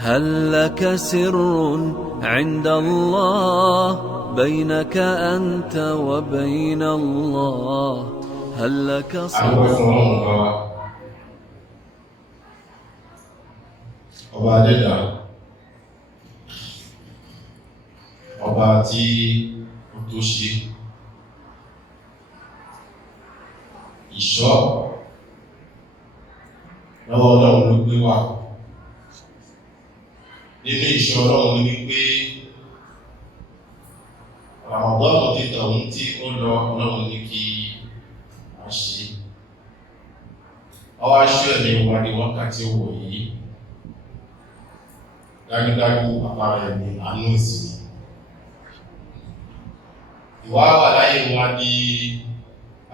هل لك سر عند الله بينك أنت وبين الله؟ هل لك صدق؟ ọba adẹ́dà, ọba tí ó tó ṣe ìṣọ́ lọ́wọ́ Ọlọ́run ló gbé wà. Nínú ìṣọ́ Ọlọ́run ní wípé Ramadan ti tọ̀hún tí ó lọ, Ọlọ́run ní kí a ṣe ọwá ṣọ́ ẹ̀mí wa ní wákàtí owó yìí. Dájúdájú àpárá ẹ̀mí àánú ìsinmi. Ìwà wà láyé wa ní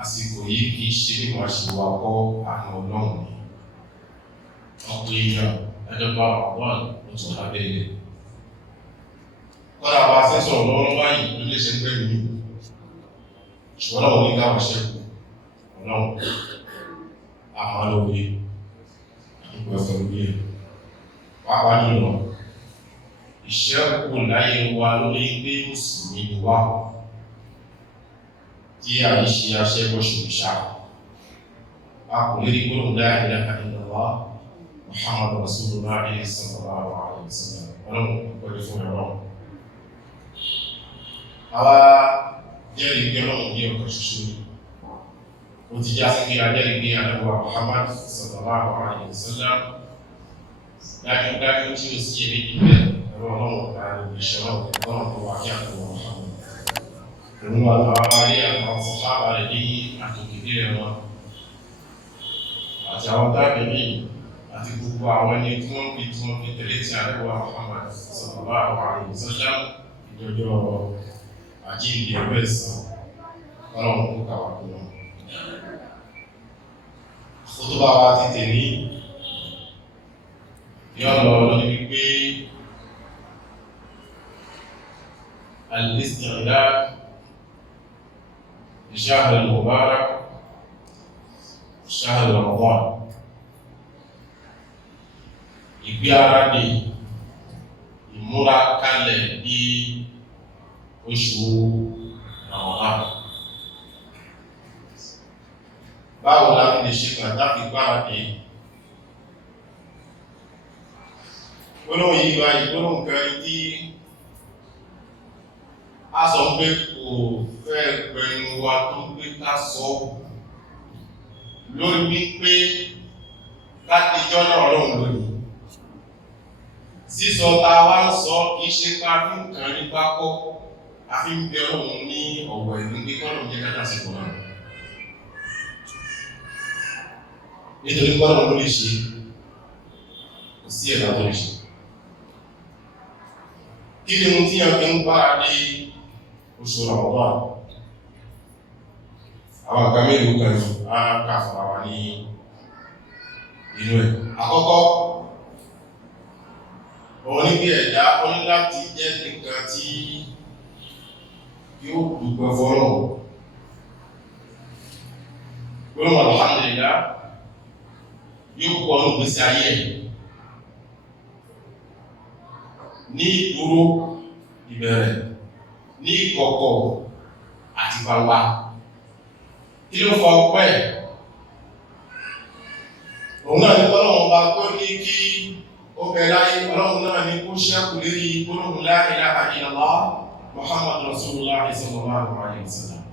àsìkò yìí kìí ṣe bí wọ́n ṣe wà kọ́ àánú Ọlọ́run ni. Ọ̀pọ̀ èèyàn ẹjọ́gbà àwọn ọ̀tún lábẹ́lẹ̀. Kọ́dà bá sẹ́sọ̀ lọ́wọ́ báyìí ló lè ṣe pẹ́ mi. Ṣùgbọ́n náà ní káwọn ṣẹ́kù Ọlọ́run. Àmọ́ lórí àdúgbò ẹ̀fọ́ lórí ẹ̀. Pàápàá jùlọ ìṣẹ́kù láyé wa lórí pé Mùsùlùmí ni wá, tí a yìí ṣe aṣẹ́gbọ́ṣù ìṣà. A kò lè rí gbọ́nà la ilaha illallah Muhammadu Rasulullah sallallahu alaihi wasallam. Ọlọ́run pẹ̀lú fún ẹ̀rọ. Àwa jẹ́rìí pé Ọlọ́run ní ọ̀kan ṣoṣo ni. Ó ti já sí pé a jẹ́rìí pé Ànábì Muhammad sallallahu alaihi wasallam dájúdájú tí ó sì yẹ méjì bẹ́ẹ̀ ẹ̀rọ Ọlọ́run láàrin ìṣẹ́lọ́ Ọlọ́run tó wà kí Ànábì Muhammad. Pẹ̀lú àwọn aráyé àwọn sàhábà rẹ̀ ní àtòkèdè rẹ̀ wọn. Àti àwọn tábìlì àti gbogbo àwọn ẹni tí wọ́n fi tẹ̀lé ti Ànábì Muhammad sallallahu alaihi wasallam ìjọjọ́ àjíǹde ẹgbẹ́ ìsàn Ọlọ́run tó kàwà tó wọn. Khutbah wa ti tẹ̀lé yọ́ lọ lórí wípé al-isti'dad li shahr al-mubarak, shahr Ramadan. Ìgbé ara dé ìmúra kalẹ̀ bí oṣù Ramadan. Báwo la fi lè ṣe pàtàkì gbáradì? Gbólóhùn yìí wá ìgbólóhùn kan tí a sọ pé kò fẹ́ pẹ̀lú wa tó pé ká sọ lórí wípé látijọ́ náà Ọlọ́run lónìí. Sísọ ta wá ń sọ kìí ṣe pa ní nǹkan ní pákọ́, a fi ń bẹ Ọlọ́run ní ọ̀wọ̀ ìlú pé kọ́lọ̀ jẹ́ kájà sí kọ́lọ̀. Nítorí kọ́lọ̀ ló lè ṣe, kò sí ẹ̀dá tó lè ṣe. Kí ni mo tí a fi ń bára dé oṣù Ramadan? Àwọn àgbà mélòó kan ní a kà fún àwa ní inú ẹ̀. Àkọ́kọ́, òun ní bí ẹ̀dá oní láti jẹ́ nǹkan tí yóò dúpẹ́ fọ́lọ̀. Gbọ́nà alhamdulillah yóò pọ̀ ní gbèsè ayé ẹ̀. Ní ìdúró ìbẹ̀rẹ̀, ní ìkọ̀kọ̀ àti gbangba. Kí ló fọ ọpẹ́? Òun náà ní Ọlọ́run bá tó ní kí ó bẹ̀ láyé, Ọlọ́run náà ní kó ṣẹ́kù lérí gbólóhùn la ilaha illallah Muhammadu Rasulullah sallallahu alaihi wasallam.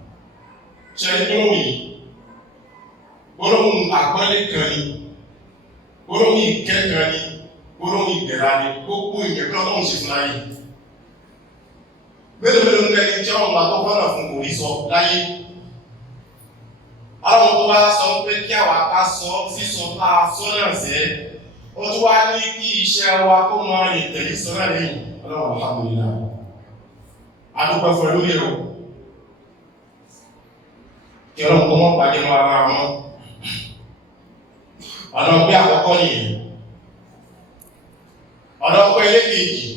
Ṣé gbólóhùn yìí? Gbólóhùn àpọ́nlé kan ni, gbólóhùn ìkẹ́kàn ni, gbólóhùn ìgbẹ̀rà ni, gbogbo ìyẹ̀kọ́ Ọlọ́run ṣe fún láyé. Mélòó ní ẹni tí Ọlọ́run bá tó fọ́nà fún kò rí sọ láyé. Àwọn tó wá sọ pé kí àwa ká sọ sísọ bá sọ́nà sẹ́, ó tó wá ní kí iṣẹ́ wa kó mọ ìtẹ̀lé sọ́nà lẹ́yìn. Ọlọ́run alhamdulillah. Adúpẹ́ fún lórí ẹ̀rọ. Kí Ọlọ́run kó mọ́ pàdé mọ́ ara wọn. Ọ̀nà pé àkọ́kọ́ nìyẹn. Ọ̀nà pé ẹlẹ́kejì.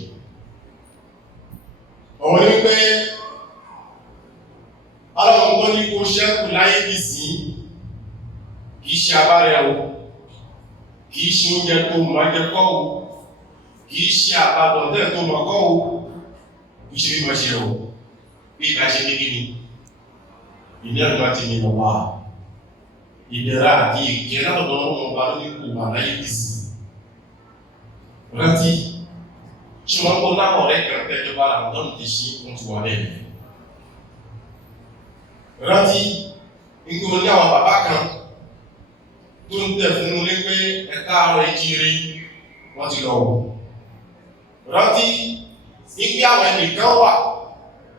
Òun ní pé Ọlọ́run tó ní kó ṣẹ́kù láyé bí sí kìí ṣe abárẹ̀ o, kìí ṣe oúnjẹ tó máa jẹ kọ́ o, kì í ṣe àbádọ̀ tẹ́ tó mọ̀kọ́ o kì í ṣe mímọ̀ ṣe o bí ìgbà ṣe kéèké ni ìdẹ́rùn àti ìmọ̀wà ìdẹ̀ra àti ìkẹ́ látọ̀dọ̀ ọmọ ọba ní kò wà láyé kìsì rántí ṣùgbọ́n kó láwọn ọ̀rẹ́ kan tẹ́jọba àmọ́dọ́nù ti ṣí wọ́n ti wà lẹ́yìn rántí nígbò ní àwọn bàbá kan tó ń tẹ̀ fún ilé pé ẹ̀ka ààrẹ jíire wọ́n ti lọ wọ̀ rántí nígbé àwọn ẹnìkan wà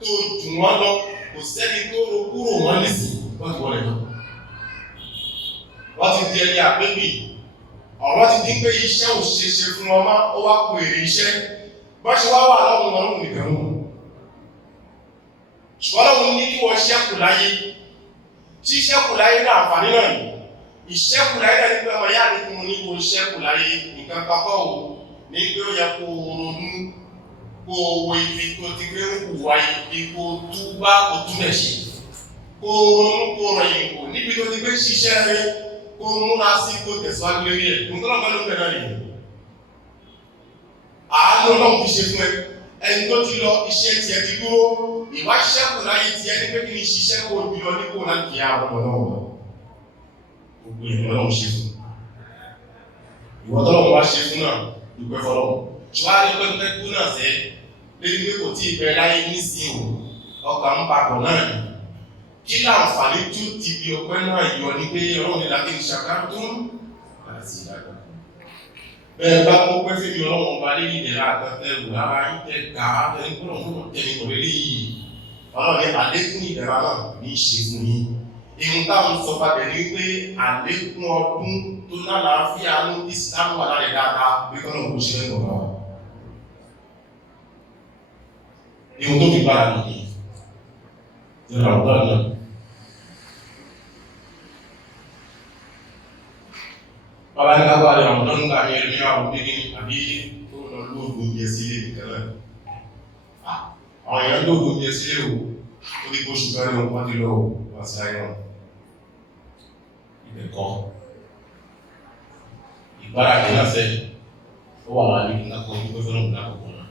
tó jù wọ́n lọ kò sẹ́ni tó ro kúrò wọ́n nísìn wọ́n ti wọlé lọ wọ́n ti di ẹni àpébì ọ̀rọ̀ ti dín pé iṣẹ́ ò ṣeéṣe fún ọmọ ó wá kó èrè iṣẹ́ bọ́ ṣe wá wà lọ́wọ́ ọlọ́run nìkan mú ṣùgbọ́n lọ́wọ́ ní kí wọ́n ṣẹ́kù láyé tí ṣẹ́kù láyé náà àǹfààní náà yìí ìṣẹ́kù láyé náà ní pé ọmọ yá ní fún ní kó ṣẹ́kù láyé nǹkan pápá ò ní pé ó yẹ kó ronú kó owó ibi tó ti gbé ń hùwà ibi kó túbá kó túnlẹ̀ ṣe kó ronú kó rọyìn kò níbi tó ti gbé ṣiṣẹ́ rẹ kó múra sí kó tẹ̀síwájú lórí ẹ̀ nǹkan náà ló bẹ̀rẹ̀ nìyẹn àánú náà fi ṣe fún ẹ ẹni tó ti lọ iṣẹ́ tí ẹ ti dúró ìwà ṣẹ́kù láyé tí ẹ ní pé kí ni ṣiṣẹ́ kó bí lọ nípò láti kí àwọn ọmọ náà wọ̀ gbogbo ìwọ̀n náà ṣe fún ìwọ̀n tọ́lọ́wọ́ wá ṣe fún náà dúpẹ́ fọlọ́wọ́ ṣùgbọ́n a ní pẹ́pẹ́ kú náà sẹ́ lérí pé kò tí ì bẹ̀rẹ̀ láyé nísìnyí ọkà ń papọ̀ náà ni kí láǹfààní tó ti bí ọpẹ́ náà yọ ní pé ọlọ́run ní láti ṣàkárùn láti ìdàgbà bẹ́ẹ̀ bá kó pẹ́ fẹ́ mi ọlọ́run ọba lé ìdẹ̀ra àtàtẹ̀rù lára yín tẹ́ ká tẹ́ni kúrò fún tẹ́ni kò lè rí yìí ọlọ́run ní àlékún ìdẹ̀ra náà ní ṣe fún yín ìhun táwọn sọ padà ní pé àlékún ọdún tó lálàáfíà ní ìsìlámù wà láre dáadáa bí kọ́nà kò ṣe lẹ́nu ọ̀gá wa ìhun tó fi bára nìyí ìrọ̀lá ọ̀gá náà bàbá ní kápá rẹ̀ ọ̀dọ́ ń gbà ní ẹ̀rí àwọn òbíní àbí tó lọ lóògùn jẹ sílé nìkẹ́lẹ̀ àwọn èèyàn lóògùn jẹ sílé o ó ní kóṣù kẹrin wọ́n ti lọ wà sí ayé wọn ìbẹ̀kọ́ ìgbára kìínáṣẹ́ ó wà láàrin ìgbàkọ̀ ìgbẹ́ fẹ́ràn ìgbàkọ̀ náà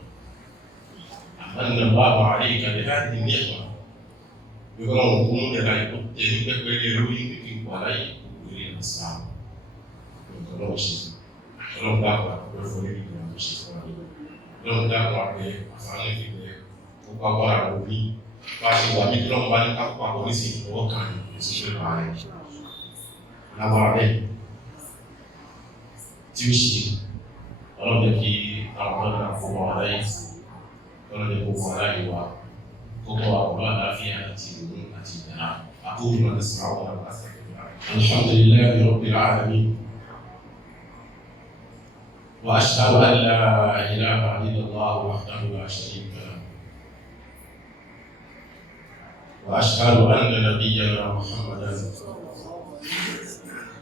àmọ́ nínú bá àwọn àrí ìkàlẹ̀ láti ní ẹ̀kọ́ bí wọ́n mú kún ẹ̀ka ìkó tẹ̀lé pẹ́pẹ́ lórí níbi ìwà láyé ìwé ìrìnàṣà ọlọ́run ṣe ọlọ́run dáàbò àpapọ̀ fún ẹ̀rí ìgbà tó ṣe fún wa ọlọ́run dáàbò àpẹ àfààní ìfìgbẹ́ ó pápá àwọn orí bá ṣe wà ní ọlọ́run bá ní kápọ̀ àpọ̀ ní sí ìfọwọ́ kan ní ìṣẹ́ ààrẹ lágbára bẹ́ẹ̀ tí ó ṣe ọlọ́run jẹ́ kí àwọn ọlọ́run àfọwọ́ aláyé ọlọ́run jẹ́ kó fún aláyé wa kó kọ́ àwọn àlàáfíà àti ìrònú àti ìdáná àkókò náà lẹ́sìn àwọn alhamdulillahi rabbil alamin وأشهد أن لا إله إلا الله وحده لا شريك له وأشهد أن نبينا محمدا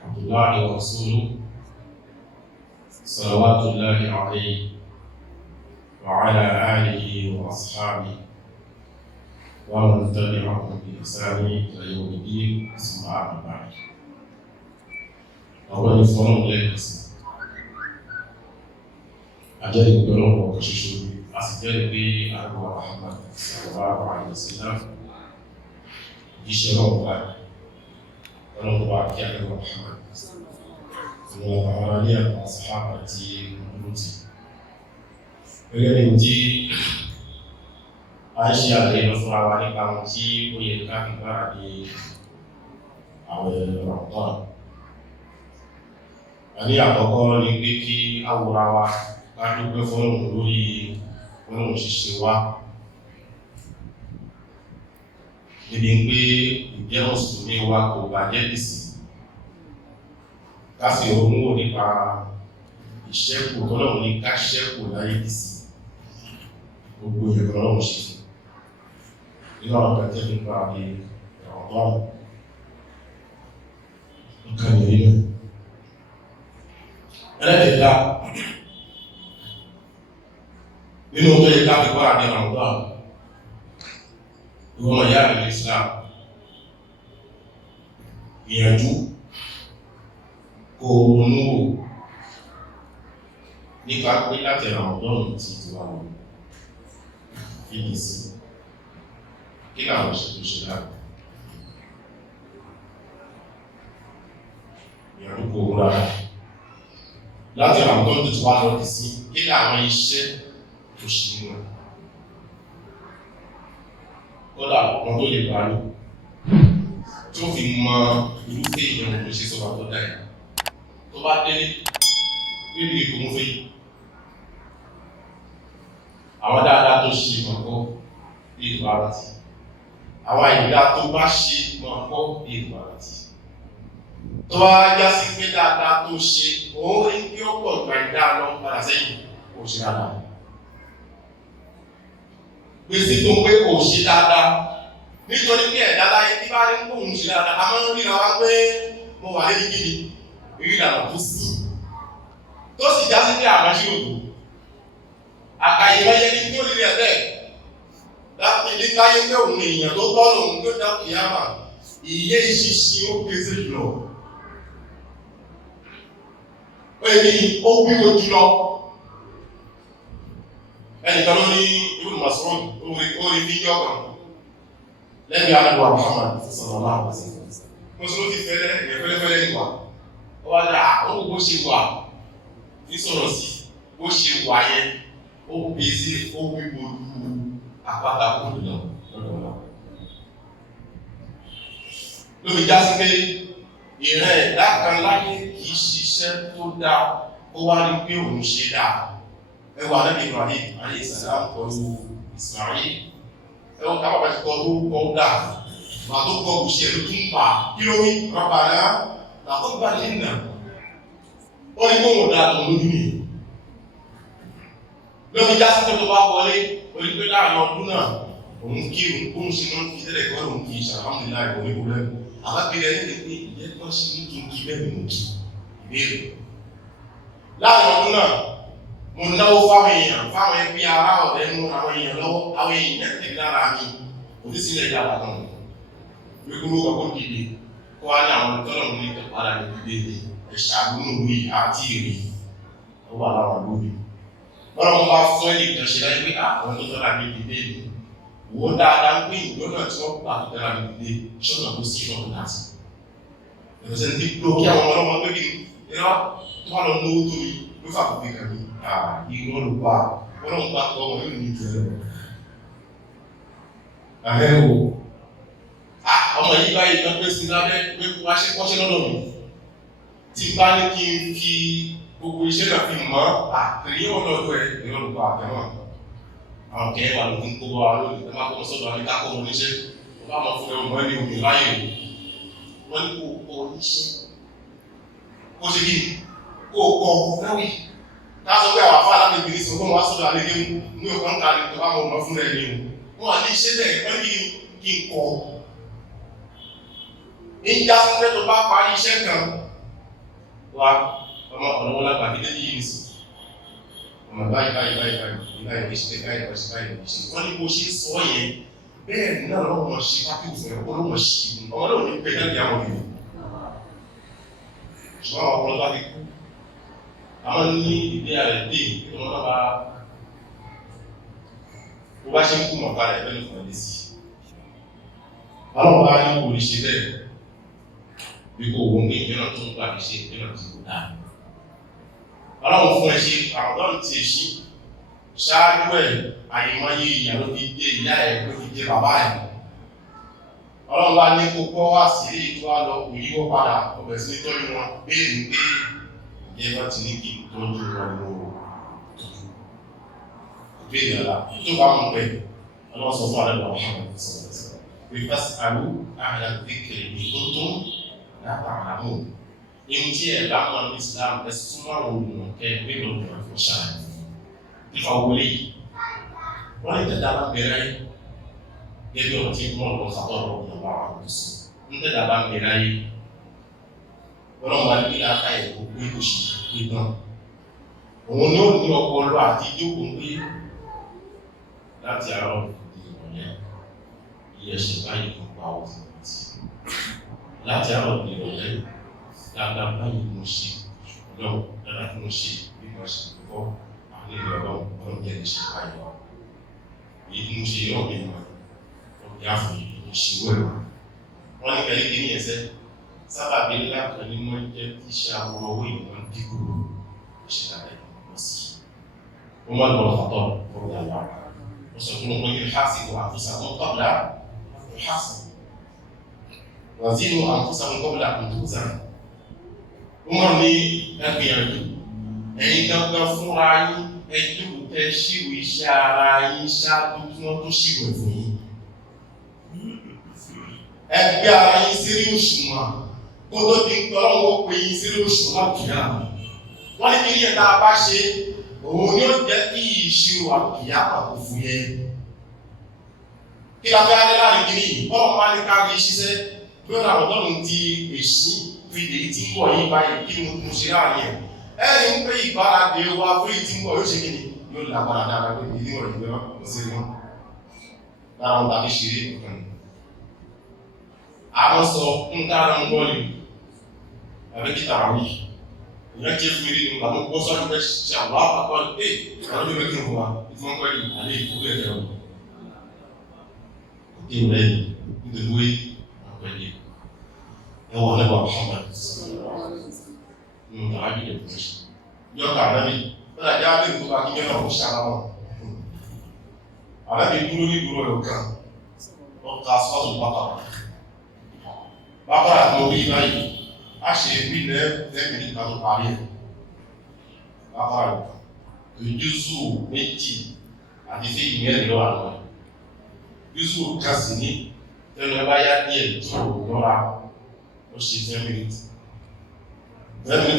عبد الله ورسوله صلوات الله عليه وعلى آله وأصحابه ومن تبعهم بإحسان إلى يوم الدين ثم أما بعد أولا فضل الله ajẹ́ ìgbẹ̀rún ọkọ̀ ṣoṣo a sì jẹ́ pé àgbà Muhammad sallallahu alaihi wasallam iṣẹ́ ọlọ́pàá kí àgbà Muhammad àwọn àwọn alẹ́ àwọn sàhábà tí wọ́n ti gẹ́gẹ́ ní tí a ń ṣe àlẹ́ lọ fún àwa nípa wọn tí ó yẹ ká fi bára ní àwọn Ramadan a ní àkọ́kọ́ ní pé kí àwòrán wa ká dúpẹ́ fọ́lọ́run lórí ọlọ́run ṣiṣẹ́ wá níbi pé ìjẹ́ mùsùlùmí wa kò bàjẹ́ dìsì ká sì ronú wò nípa ìṣẹ́kù tọ́lọ́run ní ká ṣẹ́kù láyé dìsì gbogbo ìrọ̀ ọlọ́run ṣe nínú àwọn akẹ́kẹ́ nípa àbí ọ̀pọ̀ nǹkan ìrìnà ẹlẹ́kẹ̀ẹ́ta nínú tó yẹ ká fi kọ́ àdé Ramadan ìwọ̀n ìyá rẹ̀ Islam ìyànjú kò ronú wò nípa pé láti Ramadan tí ti wà wọ́n fi ní sí kí làwọn ṣe tó ṣe láàrín ìyàdúgbò rárá láti Ramadan tó ti wà lọ dì sí kí làwọn iṣẹ́ tó ṣe nínú kódà wọn tó lè parí tó fi mọ irúfẹ́ ìyẹn tó ṣe sọ́ba tó dáyà tó bá délé níbi ìkòmú fẹ́ yìí àwọn dáadáa tó ṣe mọ̀kọ́ ní ìlú àrántí àwọn ìdá tó bá ṣe mọ̀kọ́ ní ìlú àrántí tó wá já sí pé dáadáa tó ṣe òun rí pé ó pọ̀ ìgbà ìdá lọ padà sẹ́yìn kò ṣe dáadáa gbèsè tó pé kò ṣe dáadáa nítorí pé ẹ̀dá láyé tí bá rí kóhun ṣe dáadáa a máa ń ríra wá pé mo wà ní gidi ìrìnàmọ̀ tó sí tó sì já sí pé àmáṣí òdò àkàyè lọ́yẹ́ ní tó rí rẹ̀ bẹ́ẹ̀ láti ilé káyé pé òun èèyàn tó tọ́nà òun tó dá ìyáma ìyé ìṣiṣi ó kése jùlọ ẹni ó wíwo jùlọ ẹnìkan ló ní Ibn Mas'ud orí fídíò kan lẹ́bí àdúwà Muhammad sallallahu alaihi wasallam mọ́sùlùmí ti fẹ́lẹ́ ìyẹ̀fẹ́lẹ́fẹ́lẹ́ nípa ó wá dá àwọn bó ṣe wà ní sọ̀rọ̀ sí bó ṣe wà yẹn ó pèsè ó wíwo lú àpáta kúrò lọ lọ́dọ̀ọ́lọ́ lórí já sí pé ìrẹ́ ẹ̀dá kan láyé kìí ṣiṣẹ́ tó dáa ó wá rí pé òun ṣe dáa ẹwà lẹ́bí Ibrahim ayé ìsàlám pẹ̀lú Ismail ẹwọ́n ká bàbá ti kọ́ tó kọ́ dáa mà tó kọ́ òṣèlú tún pa kí ló wí rọ́bà náà làkọ́ bá lè nà ó ní kó wọ́n dáa tó lójú nìyí lórí já sí tó bá wọlé orí pé láàrin ọdún náà òun kí òun kó ń ṣe náà fi tẹ́lẹ̀ kọ́ òun kì í ṣàlámùlá ìwọlé wọlé àbábílẹ̀ ní pé ìyẹ́ tó ṣe ní kí n kí bẹ́ẹ̀ mú kí ìbéèrè láàrin ọdún náà mo náwó fáwọn èèyàn fáwọn ẹbí ará ọ̀rẹ́ mú àwọn èèyàn lọ́wọ́ àwọn èèyàn tẹ̀lé lára mi kò sí sílẹ̀ ìjà àbàtàn wípé ló kọ́kọ́ dìde kó wá ní àwọn tọ́lọ̀ ní ìtẹ̀padà ní dìde ní ẹ̀ṣàgúnú wí àti èrè ó wà láwọn lórí wọ́n lọ́wọ́ bá fún ẹni kan ṣe láyé pé àwọn tó tọ́lá ní dìde ní wò dáadáa ń pín ìgbóná tí wọ́n gbà tó tọ́lá ní dìde ṣọ́nà tó sí ṣọ́nà láti ẹ̀rọ̀sẹ̀ ní ló kí àwọn ọlọ́mọ pé kí ẹ̀rọ tó wà lọ lówó tó ní ló fà kó kéka ní ìrọ̀ ló pa ọlọ́run bá kọ́ ọmọ yóò ní ìtẹ́lẹ̀ àhẹ́wò ọmọ yìí báyìí tán pé sí lábẹ́ pé wá ṣe kọ́ṣẹ́ lọ́dọ̀ mi tí bá ní kí n fi gbogbo iṣẹ́ náà fi mọ́ àtìrí ọlọ́dọ̀ ẹ̀ ìrọ̀ ló pa àtẹ̀wọ̀n àwọn kẹ́ẹ̀ wà lókun kó wá lónìí tó máa kọ́ sọ́dọ̀ àmì kákọ́ wọn níṣẹ́ wọ́n bá mọ̀ fún ẹ̀ ọmọ ẹni òmìn láyé wọ́n ní kó kọ́ níṣẹ́ kó ṣe kí kó kọ́ láwì káàsọ́ pé àwọn afárá ní ìbìnrin sọ fún wọn sọ́dọ̀ àlejò ní ọkàn ká ní tó bá mọ̀ fún ẹ̀ ní o wọ́n ní iṣẹ́ bẹ́ẹ̀ wọ́n ní kí n kọ́ ìjà fún pé tó bá parí iṣẹ́ kan wá ọmọ ọ̀nà wọn lágbà kí lẹ́yìn yìí nìsí ọmọ báyìí ìṣẹ́ wọ́n ní bó ṣe sọ yẹn bẹ́ẹ̀ náà lọ́wọ́ ṣe kápí òfin ọlọ́wọ́ ṣe ọmọ náà ní pé náà ní àwọn ìlú ṣùgbọ́n àwọn ọpọlọ bá ti kú àwọn ní ìdí ààrẹ dé ìtọ́nà náà bá ṣe ń kú mọ̀ padà ẹgbẹ́ nìkan lé sí àwọn bá ní kò lè ṣe bẹ́ẹ̀ bí kò wọ́n ní ìgbẹ́nà tó ń gbà fi ṣe ìgbẹ́nà tí kò dáa ọlọ́run fún ẹ ṣe àwọn tí ẹ ṣí ṣáájú ẹ̀ àyèmọ́yé ìyà ló fi dé ìyá ẹ̀ ló fi dé bàbá ẹ̀ ọlọ́run bá ní kókó wá sí ilé ìtọ́ lọ òyíwọ́ padà ọbẹ̀ sí tọ́jú wọn béèrè pé ìyẹn bá ti ní kí tọ́jú wọn lọ béèrè ọ̀la tó bá mọ̀ pé ọlọ́run sọ fún àlẹ́ Muhammad sọ̀rọ̀ pé fásitì àlú àhàlà kékeré ní tó tó látà àmú ihun tí ẹ̀ bá mọ̀ ní Islam ẹ̀ súnmọ́ àwọn olùmọ̀ kẹ́ ẹ̀ gbé lọ́dún fún ṣáà nípa wọlé yìí wọ́n lè tẹ̀dá bá bẹ̀rẹ̀ ayé gẹ́gẹ́ ọ̀rọ̀ tí wọ́n lọ sàtọ̀rọ̀ ọ̀nà àwọn ọ̀sán ń tẹ̀dá bá bẹ̀rẹ̀ ayé ọlọ́run wá ní láta ẹ̀kọ́ pé kò ṣe pé tán òun ni ó ní ọpọlọ àti ìjókòó pé láti àárọ̀ ìrọ̀lẹ́ ìyẹ̀ṣẹ̀ báyìí kò pa ọ̀tún àti láti àárọ̀ ìrọ̀lẹ́ dáadáa báyìí mo ṣe lọ́wọ́ dáadáa tí mo ṣe bí mo ṣe kọ́ kọ́ àwọn ilé ọlọ́run jẹ́ ní ṣe báyìí èyí mú ṣe yọ̀ bí wọn ọ̀gá fún ìṣíwọ́ ẹ̀rọ wọ́n ní kẹ́lí kí ní ẹsẹ̀ sábàbí ńlá kan ní wọ́n jẹ́ tí ṣe àwọn owó ìwọ̀n dínkù ìṣẹ̀lẹ̀ wọ́n sí wọ́n má lọ fàtọ́ ọ̀gá wa wọ́n sọ fún wọn yóò hásì wọ àfúsàwọn kọ́bla yóò hásì wọ́n sínú àfúsàwọn kọ́bla àkùntùsà wọ́n ní ẹgbìyànjú ẹ̀yin gangan fúnra yín ẹjú tẹ ṣírò iṣẹ́ ara yín ṣáájú tí wọ́n tó ṣírò fún yín ẹgbẹ́ ara yín sírí òṣùwọ̀n kó tó di tọ́lọ́wọ́ pé yín sírí òṣùwọ̀n kìíyà wọ́n ní kí ní ẹ̀ta bá ṣe òun ni ó jẹ́ kí ìṣirò àkìíyà pàtó fún yẹ kí la fẹ́ adé láàrin kìíní bọ́ọ̀ máa ní káàrí ṣiṣẹ́ lórí àwọn tọ́lù ti èṣí fi èyí tí ń bọ̀ yín báyìí kí mo ṣe láàrin ẹ̀ ẹni ń pé ìbáradé wa fún èyí tí ń bọ̀ yóò ṣe kíni yóò lágbára dára pé ìdí wọ̀nyí ìgbẹ́ wọn sí wọn lára wọn tàbí ṣeré nǹkan àwọn sọ ń dára ń bọ́ọ̀lì àbí kí tàrà wí ìyẹn jẹ́ fún mi nínú àwọn gbọ́ sọ́dún fẹ́ ṣe àwọn àpapọ̀ ẹ̀ àwọn ọdún mẹ́kìn fún wa ìfún ọkọ̀ yìí àlẹ́ ìkúrẹ́ ẹ̀rọ òkè rẹ̀ nítorí ọkọ̀ yìí ẹwà lẹ́wà Muhammad nínú tàbí ìdẹ̀kùn yọ́kà àdábì bẹ́ẹ̀ àjá bí i tó bá kí mẹ́nà fún ṣàlàmọ́ àdábì dúró ní dúró ẹ̀ọ̀kan ọkà sọ́tù bákàrà tó rí báyìí a ṣe ìpínlẹ̀ tẹ́mì nípa tó parí ẹ̀ bákàrà ẹ̀ọ̀kan tó jùsù méjì àti sí ìmẹ́rin lọ́wọ́ àwọn ẹ̀ jùsù kásì ní tẹ́nu ẹbá yá díẹ̀ tó lọ́ra ó ṣe 10 minutes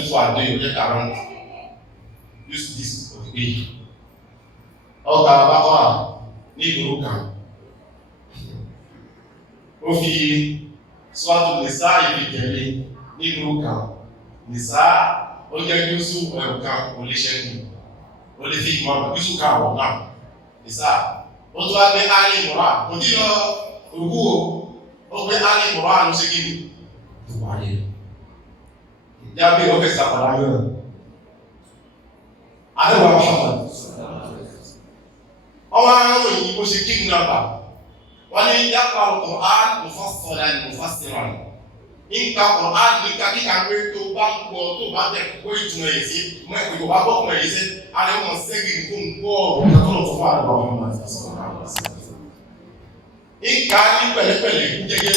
fún àdó ìwé kàrán use this of the day ọkà bákàrà ní ìgbòrò kan ó fi sọ́tù nìsá ìbí tẹ̀lé nínú kan nìsá ó jẹ́ jùsù ẹ̀ọ̀kan olíṣẹ́gun ó lè fi ìmọ̀ jùsù káàwọ̀ náà nìsá ó tó wá gbé alì mọ̀rá kò tí lọ ògú ó gbé alì mọ̀rá ló ṣe gíní tó wáyé jábé ọkẹ́ sàpàdà yóò adẹ́wà Muhammad ọwọ́ àwọn òyìnbó ṣe kí ní nàbà wọ́n ní yàpá Al-Qur'an mufassalan mufassiran nígbà Qur'an nígbà kíkà pé tó bá ń gbọ́ tó bá tẹ̀ kó ìtumọ̀ èyí sí mọ́ ìpè tó bá gbọ́ kùnmọ̀ èyí sí adẹ́wọ̀n sẹ́gì tó ń gbọ́ ọ̀rọ̀ kátọ́lọ̀ tó fà lọ́wọ́ Muhammad nígbà ní pẹ̀lẹ́pẹ̀lẹ́ jẹjẹ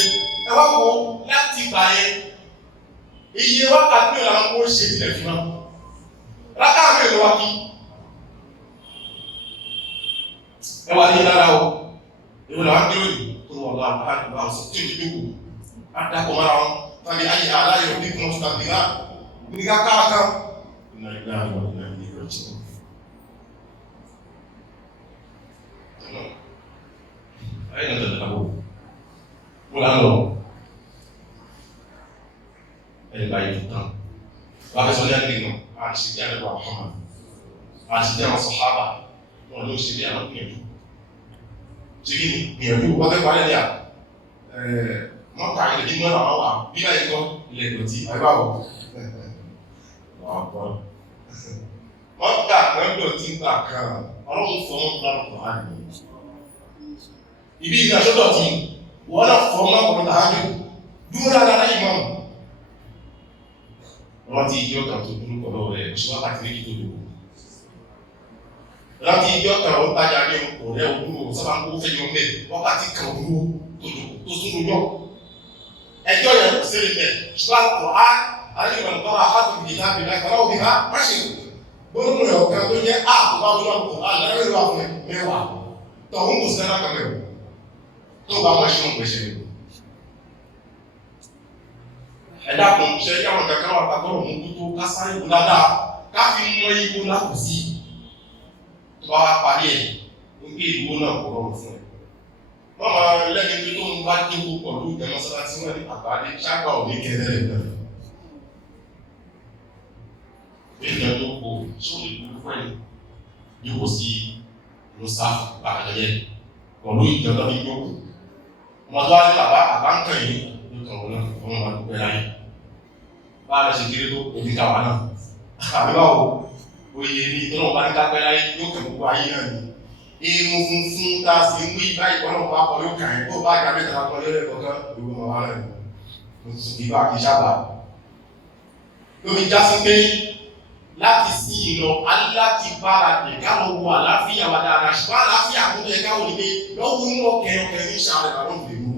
ẹ wá wo láti gbà yẹn iye wákàtí ọ̀la ń kó ṣe tilẹ̀ fún náà rákà mẹ́rin wá kí ẹ wà ní lára o ìwọ̀n àwọn akérò yìí tó wọ́n lọ àwọn àdúgbò àwọn sọ̀tún ìdíjú kù àdàkọ̀ mara wọn tàbí ayé aláyọ̀ ní kún ọ̀tún tàbí náà ní káàkiri ìnà ìgbà àwọn ìnà ìgbà ìgbà ìjọ ayé nà tẹ̀lé àbò wọ́n lánà ẹ̀yìn báyìí tó tán wà á sọ ní àgbègbè náà àti ṣe díẹ̀ lẹ́wọ̀ Muhammad àti díẹ̀ wọn sàhábà wọn ló ṣe bí àwọn gbìyànjú ṣe kí ni gbìyànjú wọ́n fẹ́ parẹ́ ní à wọ́n ta ilẹ̀ nínú ọ̀nà àwọn bí báyìí kọ́ ilẹ̀ ìdọ̀tí àgbàwọ̀ wọ́n gbà pẹ́ńdọ̀ tí ń gbà kan ọlọ́run fọ́ wọn gbà lọ́pọ̀ àdì ibi ìgbàṣọ́dọ̀ tí wọ́n náà fọ́ wọn lọ́pọ̀ tààjù dúró dáadáa láyé mọ́ wọ́n ti ìjọ kan tó dúró pọ̀lọ́ rẹ̀ ṣùgbọ́n àti méjì tó dúró láti ìjọ kan ó tájá ní ọ̀rẹ́ òdúró sábà ń kó fẹ́ yọ mẹ́ wákàtí kan dúró tó súnú yọ ẹjọ́ yẹn kò sí mẹ́ ṣùgbọ́n àpọ̀ á alẹ́gbẹ̀rẹ̀ nǹkan àhátù ìdílá bìlá ìgbàlá òbí ha má ṣe gbónúmù rẹ̀ ọ̀kan tó jẹ́ àpòpá ojú àpò alẹ́rẹ́rẹ́ wà fún mẹ́wàá tọ̀hún kò sí ẹ̀rọ mẹ́wàá tó bá wọ́n ṣe ń pèsè ẹ̀dá kan ṣe yáwọn kankan wà tàbọ̀rọ̀ mú kú tó kásáré kú dáadáa káfí mọ́ igbó lápò sí tó bá parí ẹ̀ nígbé ìgbó náà kò rọrùn fún ẹ̀ wọ́n máa lẹ́ni tó ń bá jókòó pọ̀lú ìtẹ̀mọ́sára tí wọ́n ní àgbàdé ṣágbà ò ní kẹ́lẹ́ rẹ̀ náà ènìyàn tó kò sórí ìlú fẹ́ni yíò sí lọ́sá àkàjẹ́ pọ̀lú ìjọba ní yóò wọ́n tó wá ní bàbá àbáǹkà yìí ní kàwọn náà wọ́n máa dúpẹ́ láyé bá a lọ ṣe kéré tó òbí kàwà náà àbíbáwò oyè ní ìtọ́nà bá ní kápẹ́ láyé yóò kẹ́ gbogbo ayé náà ni irun funfun tá a sì ń wí báyìí kọ́nà bá kọ́ yóò kàn yín tó bá ìgbà mẹ́ta kọ́ lórí ẹ̀kọ́kọ́ ìwé ọmọ wa náà ni ìbá kì í sábà lómi já sí pé láti sí ìlọ aláti bára dè káwọn wo àláfíà wa dáadáa ṣùgbọ́n àláfíà tó yẹ káwọn ní pé lọ́wọ́ ń wọ́ kẹyọkẹ ní ìṣàlẹ̀ àwọn òbí mú.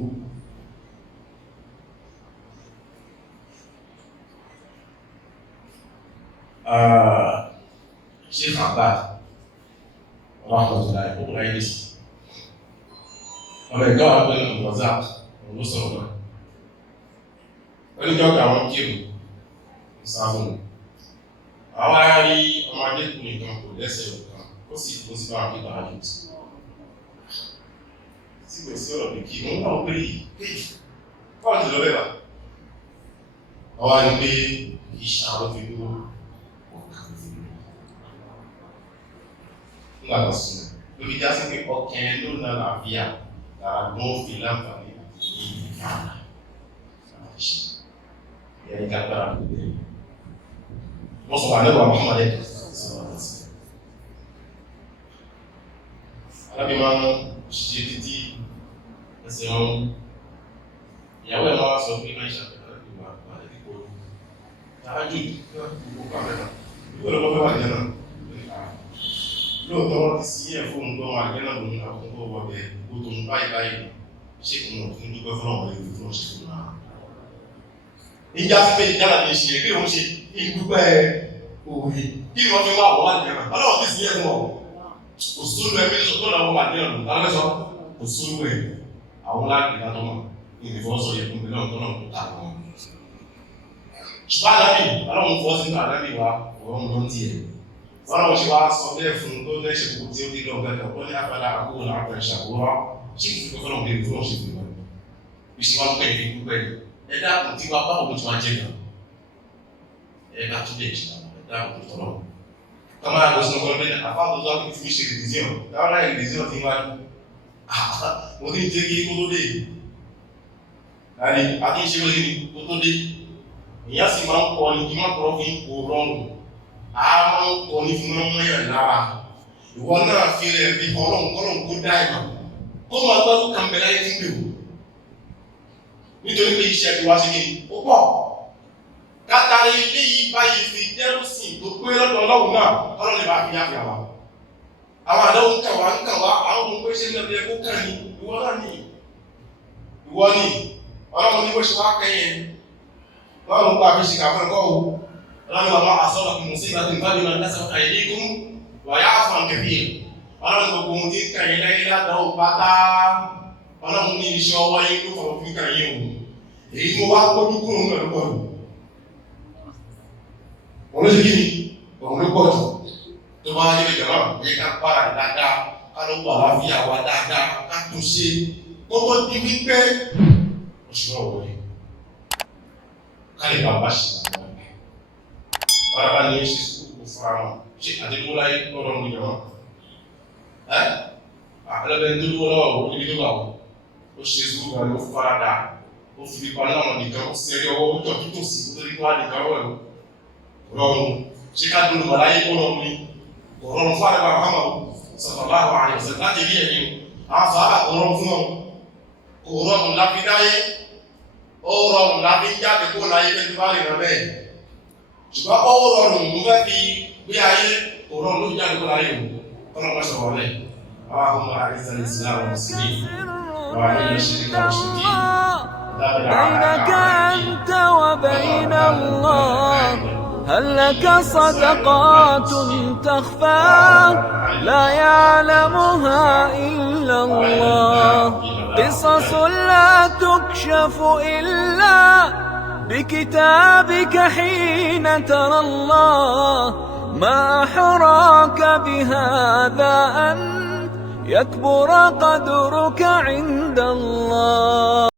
ṣé fàgbà wọ́n á kọ̀tún láì kókó láì lè sí ọmọ ẹ̀gbọ́n àwọn ẹ̀gbọ́n ní ọ̀zá òun ló sọ̀rọ̀ náà wọ́n ní jọ́ka àwọn kírù ìsáfún àwọn arárí ọmọdékùnrin kan kò lẹ́sẹ̀ ọ̀kan ó sì kó sí báwọn pípa àjò tí kò sí ọ̀rọ̀ bí kí wọ́n náà pé báwọn ti lọ bẹ́ẹ̀ ọwá ní pé ìṣàrò fi dúró ọ̀kan fi dúró nígbà tó sùn lórí já sí pé ọkẹrin ló ná làáfíà lára gbọ́n fi láǹfààní àti ìfàànà àti ìyẹn ìgbàgbára tó bẹ̀rẹ̀ wọ́n sọ wà lẹ́wà Muhammad alábi máa ń ṣe títí ẹsẹ̀ wọn ìyàwó ẹ̀ máa sọ pé máa ìṣàpẹ̀lẹ̀ ìwà àti ìpò tààjú gbogbo àmẹ́ta ìwọ̀n lọ́wọ́ fẹ́ wà jẹ́ náà lóòótọ́ wọ́n ti sí ẹ̀ fóònù tó wà jẹ́ náà lónìí àwọn tó wọ́ bẹ̀ ó tó ń báyìí báyìí ṣé kí wọ́n tún dúpẹ́ fún àwọn ẹgbẹ́ tó ń ṣe fún náà ìjà sí pé ìjára ní ṣe kí wọ́n ṣe ìdúpẹ́ òwe kí wọ́n fi wá wọ́n wá nìyẹn ọlọ́wọ́ ti sí ẹ̀fún ọ̀ kò sólú ẹ̀mí tó lọ́wọ́ wà ní ọ̀nà tálẹ́sọ kò sólú ẹ̀ àwọn láti ìdájọ́ mọ̀ ìrìnfọ́sọ yẹ fún mílíọ̀nù tó náà tó tà wọn. ṣùgbọ́n àdábì ọlọ́run fọ́ sínú àdábì wa ọ̀rọ̀ ló ń tiẹ̀ ọlọ́run ṣe wá sọ bẹ́ẹ̀ fún tó lẹ́ṣẹ̀ kó tí ó dé lọ gẹ́gẹ́ ó ní àpàdà àkókò náà àpẹẹrẹ ṣàkóso ṣí ìfúnpẹ́ fọlọ́run bẹ́ẹ̀ fún ọ̀ṣẹ̀ fún wọn bí ṣe wá ń pẹ́ ìdúpẹ́ ẹ̀dá kò tí wá báwo ló ti wá jẹ́ gan ẹ̀dá tó dẹ̀ jìnnà ẹ̀dá kò tó tọ́lọ́ kama lọ sínú ọgbọ́n bẹ́ẹ̀ àfáàtò tó wá fi ṣe rìdíṣíọ̀n táwọn láì rìdíṣíọ̀n ti wá mo ní jẹ́ kí kó tó dé láti àti ṣe wọlé ní kó tó dé ìyá sì máa ń kọ ní kí má kọ́ fi kó rọrùn a máa ń kọ ní fún ọmọ yẹn lára ìwọ náà fi rẹ̀ bí ọlọ́run kó dá ìmọ̀ kó máa gbọ́dọ̀ kàn bẹ̀rẹ̀ ayé tí ń gbèrò nítorí pé iṣẹ́ ti wá sí kí ó pọ̀ kátàrí ilé yìí báyìí fi dẹ́rùsìn tó pé lọ́dọ̀ ọlọ́run náà ọlọ́run lè bá fi yá fi àwà àwọn àdáwò ń kàwà àwọn ohun pé ṣe ń lọ́bí ẹkó kàn ní ìwọ náà ní ìwọ ní ọlọ́run ní bó ṣe wá kẹyìn lọ́run pa fi ṣe kàfẹ́ ẹ̀kọ́ o ọlọ́run wà máa àsọ́lọ̀ kí mo sí ìgbà tó ń bá mi náà lẹ́sẹ̀ àìdíkún wà yá fún kẹfì ọlọ́run gbogbo ohun tí ń kàn yín lẹ́yìn ládàá pátá ọlọ́run ní iṣẹ́ ọwọ́ yín ló fọwọ́ fi kàn yín o èyí tó wá gbójú kúrò ń lọ pọ̀ òun ló ṣe kí ni òun ló pọ̀ jù tó bá yẹ jọ̀rọ̀ yẹ ká para dáadáa ká ló wà láfíà wa dáadáa ká tún ṣe kókó di wípé oṣù náà wọlé ká lè bá bá ṣe àwọn ọmọ bára bá ní ṣe sùkúrù fúnra wọn ṣe àdéhùn láyé lọ́rọ̀ ní ìjọba àlọ́bẹ̀ tó lówó lọ́wọ́ owó níbi tó bá wọ ó ṣe sùkúrù kan ló fara dà ó fi ipa náà nìkan ó sẹ́rí ọwọ́ ó tọ̀ títò sí kó tó ní kó wá nìkan wọ̀ lọ rọrùn ṣe ká dúró bọ̀ láyé kó rọrùn ní kò rọrùn fún àdàbà Muhammad sallallahu alaihi wasallam láti rí ẹ̀yìn àwọn sàábà kò rọrùn fún wọn kò rọrùn láti dáyé ó rọrùn láti jáde kó láyé pé tó bá lè rọ bẹ́ẹ̀ ṣùgbọ́n ó rọrùn mú fẹ́ fi gbé ayé kò rọrùn ló jáde kó láyé o kọ́nà mọ́ sọ̀rọ̀ lẹ̀ اللهم أعز الإسلام والمسلمين وأذل الشرك والمشركين بينك أنت وبين الله هل لك صدقات تخفى لا يعلمها إلا الله قصص لا تكشف إلا بكتابك حين ترى الله ما أحراك بهذا أن يكبر قدرك عند الله